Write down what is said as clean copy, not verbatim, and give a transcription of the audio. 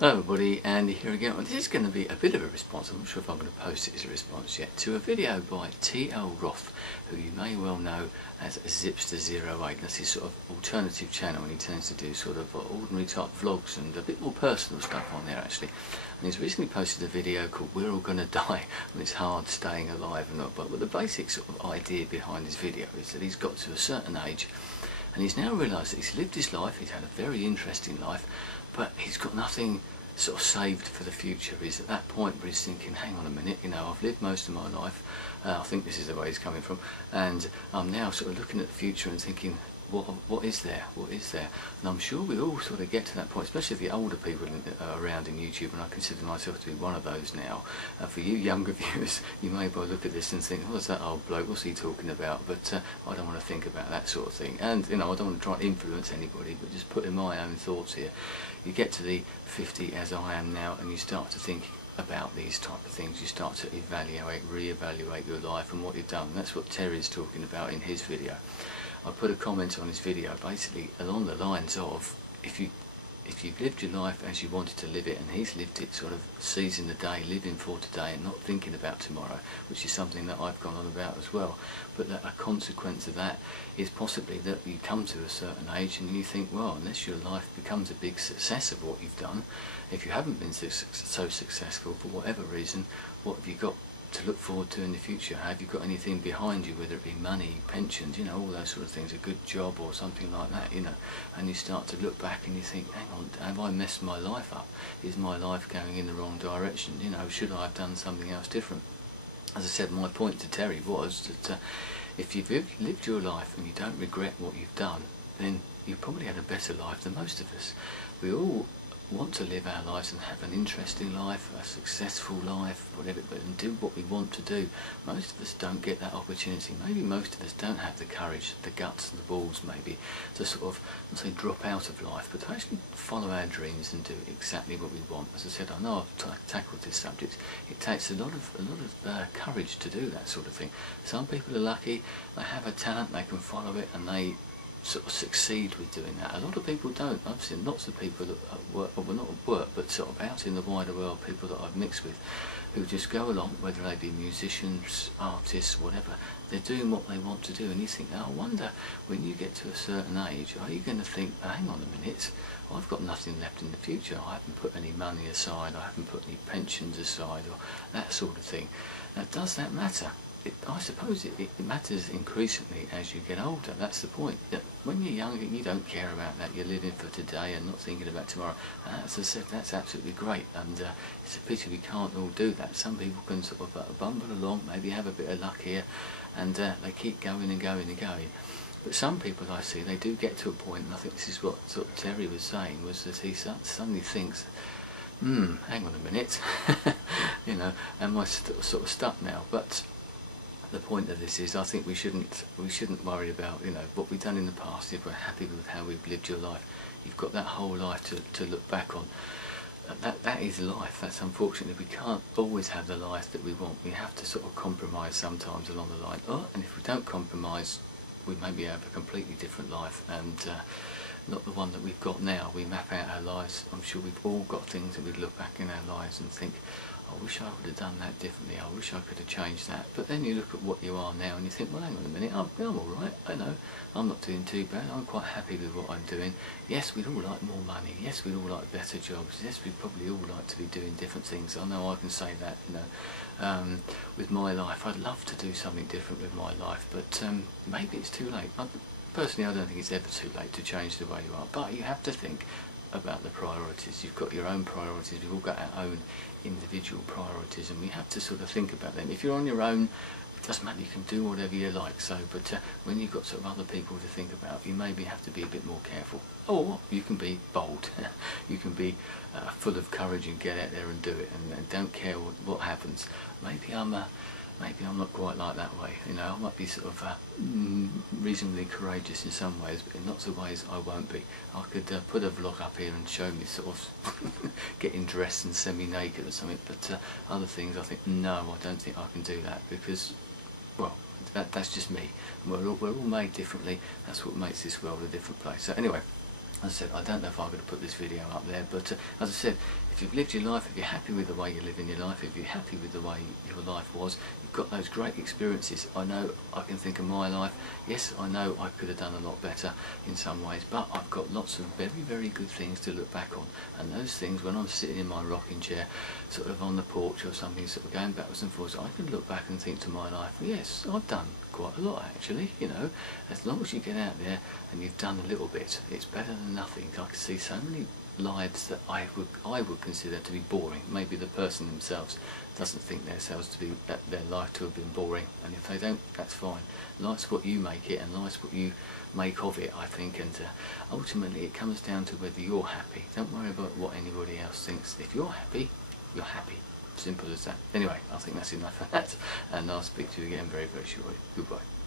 Hello everybody, Andy here again. Well, this is going to be a bit of a response, I'm not sure if I'm going to post it as a response yet, to a video by TLRoth, who you may well know as Zipster08. That's his sort of alternative channel, and he tends to do sort of ordinary type vlogs and a bit more personal stuff on there actually. And he's recently posted a video called We're All Gonna Die, and it's hard staying alive and not, but the basic sort of idea behind his video is that he's got to a certain age and he's now realised that he's lived his life, he's had a very interesting life, but he's got nothing sort of saved for the future. He's at that point where he's thinking, hang on a minute, you know, I've lived most of my life, I think this is the way he's coming from, and I'm now sort of looking at the future and thinking, what is there? What is there? And I'm sure we all sort of get to that point, especially the older people around in YouTube, and I consider myself to be one of those now. For you younger viewers, you may well look at this and think, what's that old bloke, what's he talking about? But I don't want to think about that sort of thing. And, you know, I don't want to try and influence anybody, but just put in my own thoughts here. You get to the 50 as I am now, and you start to think about these type of things. You start to evaluate, re-evaluate your life and what you've done. And that's what Terry's talking about in his video. I put a comment on his video basically along the lines of, if you've lived your life as you wanted to live it, and he's lived it sort of seizing the day, living for today and not thinking about tomorrow, which is something that I've gone on about as well, but that a consequence of that is possibly that you come to a certain age and you think, well, unless your life becomes a big success of what you've done, if you haven't been so successful for whatever reason, what have you got to look forward to in the future? Have you got anything behind you, whether it be money, pensions, you know, all those sort of things, a good job or something like that, you know? And you start to look back and you think, hang on, have I messed my life up? Is my life going in the wrong direction? You know, should I have done something else different? As I said, my point to Terry was that if you've lived your life and you don't regret what you've done, then you've probably had a better life than most of us. We all want to live our lives and have an interesting life, a successful life, whatever, and do what we want to do. Most of us don't get that opportunity. Maybe most of us don't have the courage, the guts, the balls maybe, to sort of, not say drop out of life, but to actually follow our dreams and do exactly what we want. As I said, I know I've tackled this subject. It takes a lot of courage to do that sort of thing. Some people are lucky, they have a talent, they can follow it, and they sort of succeed with doing that. A lot of people don't. I've seen lots of people that work, well not at work, but sort of out in the wider world, people that I've mixed with, who just go along, whether they be musicians, artists, whatever, they're doing what they want to do, and you think, oh, I wonder, when you get to a certain age, are you going to think, hang on a minute, I've got nothing left in the future, I haven't put any money aside, I haven't put any pensions aside, or that sort of thing. Now, does that matter? I suppose it matters increasingly as you get older. That's the point. That when you're younger, you don't care about that. You're living for today and not thinking about tomorrow. And as I said, that's absolutely great. And it's a pity we can't all do that. Some people can sort of bumble along, maybe have a bit of luck here, and they keep going and going and going. But some people I see, they do get to a point, and I think this is what sort of Terry was saying, was that he suddenly thinks, hang on a minute, you know, am I sort of stuck now? But the point of this is, I think we shouldn't worry about, you know, what we've done in the past. If we're happy with how we've lived your life, you've got that whole life to look back on. That is life. That's unfortunately, we can't always have the life that we want. We have to sort of compromise sometimes along the line. And if we don't compromise, we maybe have a completely different life, and not the one that we've got now. We map out our lives. I'm sure we've all got things that we look back in our lives and think, I wish I would have done that differently, I wish I could have changed that. But then you look at what you are now and you think, well, hang on a minute, I'm alright, I know, I'm not doing too bad, I'm quite happy with what I'm doing. Yes, we'd all like more money, yes, we'd all like better jobs, yes, we'd probably all like to be doing different things. I know I can say that, you know, with my life, I'd love to do something different with my life, but maybe it's too late. Personally, I don't think it's ever too late to change the way you are, but you have to think about the priorities. You've got your own priorities, we've all got our own individual priorities, and we have to sort of think about them. If you're on your own, it doesn't matter, you can do whatever you like, so, but when you've got sort of other people to think about, you maybe have to be a bit more careful. Or you can be bold, you can be full of courage and get out there and do it, and don't care what happens. Maybe I'm not quite like that way, you know, I might be sort of reasonably courageous in some ways, but in lots of ways I won't be. I could put a vlog up here and show me sort of getting dressed and semi-naked or something, but other things I think, no, I don't think I can do that, because, well, that's just me. We're all made differently. That's what makes this world a different place. So anyway, As I said, I don't know if I'm going to put this video up there, but as I said, if you've lived your life, if you're happy with the way you're living your life, if you're happy with the way your life was, you've got those great experiences. I know I can think of my life. Yes, I know I could have done a lot better in some ways, but I've got lots of very, very good things to look back on. And those things, when I'm sitting in my rocking chair, sort of on the porch or something, sort of going backwards and forwards, I can look back and think to my life, yes, I've done quite a lot actually, you know. As long as you get out there and you've done a little bit, it's better than nothing. I can see so many lives that I would consider to be boring. Maybe the person themselves doesn't think themselves to be their life to have been boring, and if they don't, that's fine. Life's what you make it, and life's what you make of it, I think, and ultimately it comes down to whether you're happy. Don't worry about what anybody else thinks. If you're happy, you're happy. Simple as that. Anyway, I think that's enough of that, and I'll speak to you again very, very shortly. Goodbye.